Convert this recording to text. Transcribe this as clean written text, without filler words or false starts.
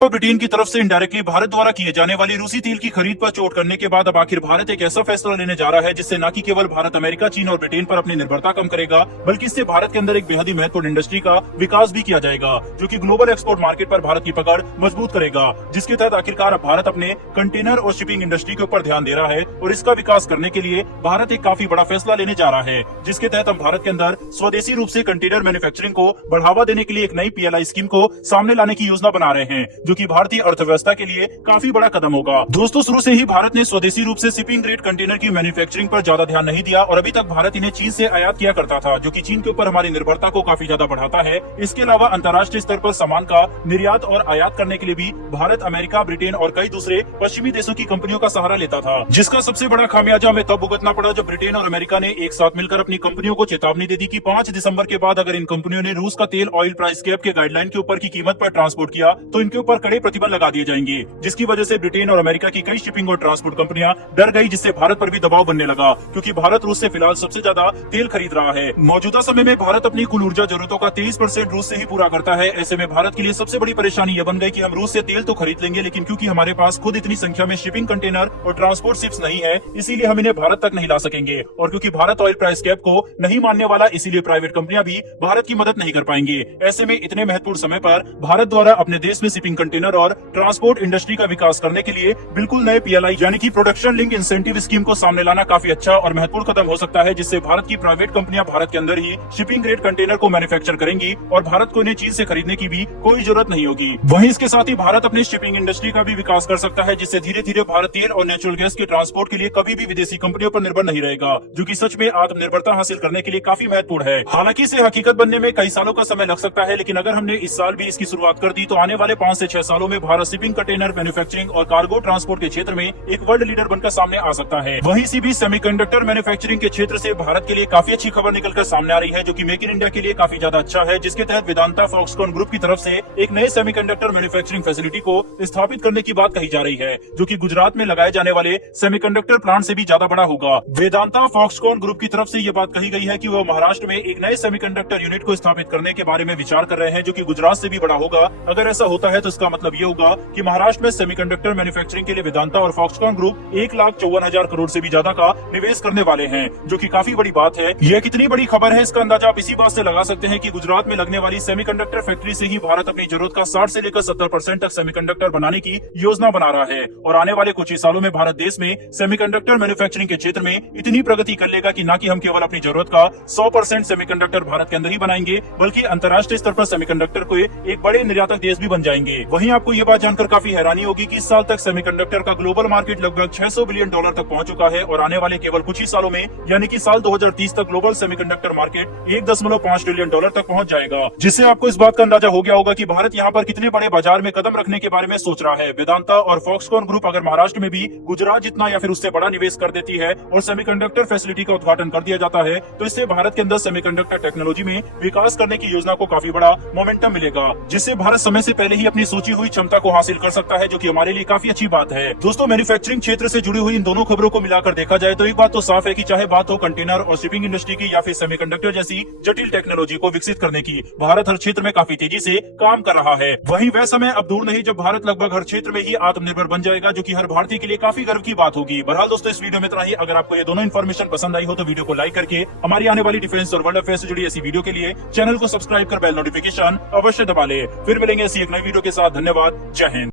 तो ब्रिटेन की तरफ से इनडायरेक्टली भारत द्वारा किए जाने वाली रूसी तेल की खरीद पर चोट करने के बाद अब आखिर भारत एक ऐसा फैसला लेने जा रहा है जिससे न कि केवल भारत अमेरिका, चीन और ब्रिटेन पर अपनी निर्भरता कम करेगा, बल्कि इससे भारत के अंदर एक बेहद ही महत्वपूर्ण इंडस्ट्री का विकास भी किया जाएगा, जो कि ग्लोबल एक्सपोर्ट मार्केट पर भारत की पकड़ मजबूत करेगा, जिसके तहत आखिरकार अब भारत अपने कंटेनर और शिपिंग इंडस्ट्री के ऊपर ध्यान दे रहा है और इसका विकास करने के लिए भारत एक काफी बड़ा फैसला लेने जा रहा है, जिसके तहत हम भारत के अंदर स्वदेशी रूप से कंटेनर मैन्युफैक्चरिंग को बढ़ावा देने के लिए एक नई PLI स्कीम को सामने लाने की योजना बना रहे हैं, जो कि भारतीय अर्थव्यवस्था के लिए काफी बड़ा कदम होगा। दोस्तों, शुरू से ही भारत ने स्वदेशी रूप से शिपिंग ग्रेड कंटेनर की मैन्युफैक्चरिंग पर ज्यादा ध्यान नहीं दिया और अभी तक भारत इन्हें चीन से आयात किया करता था, जो कि चीन के ऊपर हमारी निर्भरता को काफी ज्यादा बढ़ाता है। इसके अलावा अंतर्राष्ट्रीय स्तर पर सामान का निर्यात और आयात करने के लिए भी भारत अमेरिका, ब्रिटेन और कई दूसरे पश्चिमी देशों की कंपनियों का सहारा लेता था, जिसका सबसे बड़ा खामियाजा हमें तब भुगतना पड़ा जब ब्रिटेन और अमेरिका ने एक साथ मिलकर अपनी कंपनियों को चेतावनी दे दी कि 5 दिसंबर के बाद अगर इन कंपनियों ने रूस का तेल ऑयल प्राइस कैप के गाइडलाइन के ऊपर की कीमत पर ट्रांसपोर्ट किया तो इनके ऊपर कड़े प्रतिबंध लगा दिए जाएंगे, जिसकी वजह से ब्रिटेन और अमेरिका की कई शिपिंग और ट्रांसपोर्ट कंपनियां डर गई, जिससे भारत पर भी दबाव बनने लगा, क्योंकि भारत रूस से फिलहाल सबसे ज्यादा तेल खरीद रहा है। मौजूदा समय में भारत अपनी कुल ऊर्जा जरूरतों का 23% रूस से ही पूरा करता है। ऐसे में भारत के लिए सबसे बड़ी परेशानी यह बन गई कि हम रूस से तेल तो खरीद लेंगे, लेकिन क्योंकि हमारे पास खुद इतनी संख्या में शिपिंग कंटेनर और ट्रांसपोर्ट शिप्स नहीं है, इसीलिए हम इन्हें भारत तक नहीं ला सकेंगे। और क्योंकि भारत ऑयल प्राइस कैप को नहीं मानने वाला, इसीलिए प्राइवेट कंपनियां भी भारत की मदद नहीं कर पाएंगे। ऐसे में इतने महत्वपूर्ण समय पर भारत द्वारा अपने देश में शिपिंग कंटेनर और ट्रांसपोर्ट इंडस्ट्री का विकास करने के लिए बिल्कुल नए PLI यानी कि प्रोडक्शन लिंक इंसेंटिव स्कीम को सामने लाना काफी अच्छा और महत्वपूर्ण कदम हो सकता है, जिससे भारत की प्राइवेट कंपनियां भारत के अंदर ही शिपिंग ग्रेड कंटेनर को मैन्युफैक्चर करेंगी और भारत को इन्हें चीन से खरीदने की भी कोई जरूरत नहीं होगी। वहीं इसके साथ ही भारत अपनी शिपिंग इंडस्ट्री का भी विकास कर सकता है, जिससे धीरे धीरे भारत तेल और नेचुरल गैस के ट्रांसपोर्ट के लिए कभी भी विदेशी कंपनियों पर निर्भर नहीं रहेगा, जो कि सच में आत्मनिर्भरता हासिल करने के लिए काफी महत्वपूर्ण है। हालांकि इसे हकीकत बनने में कई सालों का समय लग सकता है, लेकिन अगर हमने इस साल भी इसकी शुरुआत कर दी तो आने वाले 5 से 6 सालों में भारत शिपिंग कंटेनर मैन्युफैक्चरिंग और कार्गो ट्रांसपोर्ट के क्षेत्र में एक वर्ल्ड लीडर बनकर सामने आ सकता है। वहीं इसी भी सेमीकंडक्टर मैन्युफैक्चरिंग के क्षेत्र से भारत के लिए काफी अच्छी खबर निकलकर सामने आ रही है, जो कि मेक इन इंडिया के लिए काफी ज्यादा अच्छा है, जिसके तहत वेदांता फॉक्सकॉन ग्रुप की तरफ से एक नए सेमीकंडक्टर मैन्युफैक्चरिंग फैसिलिटी को स्थापित करने की बात कही जा रही है, जो कि गुजरात में लगाए जाने वाले सेमीकंडक्टर प्लांट से भी ज्यादा बड़ा होगा। वेदांता फॉक्सकॉन ग्रुप की तरफ से ये बात कही गई है कि वह महाराष्ट्र में एक नए सेमीकंडक्टर यूनिट को स्थापित करने के बारे में विचार कर रहे हैं, जो कि गुजरात से भी बड़ा होगा। अगर ऐसा होता है तो इसका मतलब ये होगा कि महाराष्ट्र में सेमीकंडक्टर मैन्युफैक्चरिंग के लिए वेदांता और फॉक्सकॉन ग्रुप 1,54,000 करोड़ से भी ज्यादा का निवेश करने वाले हैं, जो कि काफी बड़ी बात है। यह कितनी बड़ी खबर है, इसका अंदाजा आप इसी बात से लगा सकते हैं कि गुजरात में लगने वाली सेमीकंडक्टर फैक्ट्री से ही भारत अपनी जरूरत का 60 से लेकर 70% तक सेमीकंडक्टर बनाने की योजना बना रहा है। और आने वाले कुछ ही सालों में भारत देश में सेमीकंडक्टर मैन्युफैक्चरिंग के क्षेत्र में इतनी प्रगति कर लेगा कि न कि हम केवल अपनी जरूरत का 100% सेमीकंडक्टर भारत के अंदर ही बनाएंगे, बल्कि अंतर्राष्ट्रीय स्तर पर सेमीकंडक्टर को एक बड़े निर्यातक देश भी बन जाएंगे। वहीं आपको ये बात जानकर काफी हैरानी होगी कि इस साल तक सेमीकंडक्टर का ग्लोबल मार्केट लगभग $600 बिलियन तक पहुंच चुका है और आने वाले केवल कुछ ही सालों में यानी कि साल 2030 तक ग्लोबल सेमीकंडक्टर मार्केट $1.5 ट्रिलियन तक पहुंच जाएगा, जिससे आपको इस बात का अंदाजा हो गया होगा कि भारत यहाँ पर कितने बड़े बाजार में कदम रखने के बारे में सोच रहा है। वेदांता और फॉक्सकॉन ग्रुप अगर महाराष्ट्र में भी गुजरात जितना या फिर उससे बड़ा निवेश कर देती है और सेमीकंडक्टर फैसिलिटी का उद्घाटन कर दिया जाता है, तो इससे भारत के अंदर सेमीकंडक्टर टेक्नोलॉजी में विकास करने की योजना को काफी बड़ा मोमेंटम मिलेगा, जिससे भारत समय से पहले ही अपनी सोची हुई क्षमता को हासिल कर सकता है, जो कि हमारे लिए काफी अच्छी बात है। दोस्तों, मैन्युफैक्चरिंग क्षेत्र से जुड़ी हुई इन दोनों खबरों को मिलाकर देखा जाए तो एक बात तो साफ है कि चाहे बात हो कंटेनर और शिपिंग इंडस्ट्री की या फिर सेमीकंडक्टर जैसी जटिल टेक्नोलॉजी को विकसित करने की, भारत हर क्षेत्र में काफी तेजी से काम कर रहा है। वहीं वह समय अब दूर नहीं जब भारत लगभग हर क्षेत्र में ही आत्मनिर्भर बन जाएगा, जो कि हर भारतीय के लिए काफी गर्व की बात होगी। बहरहाल दोस्तों, इस वीडियो में इतना ही। अगर आपको ये दोनों इन्फॉर्मेशन पसंद आई हो तो वीडियो को लाइक करके हमारी आने वाली डिफेंस और वर्ल्ड अफेयर से जुड़ी ऐसी वीडियो के लिए चैनल को सब्सक्राइब कर बेल नोटिफिकेशन अवश्य दबा ले। फिर मिलेंगे ऐसी एक नई वीडियो के साथ। धन्यवाद। जय हिंद।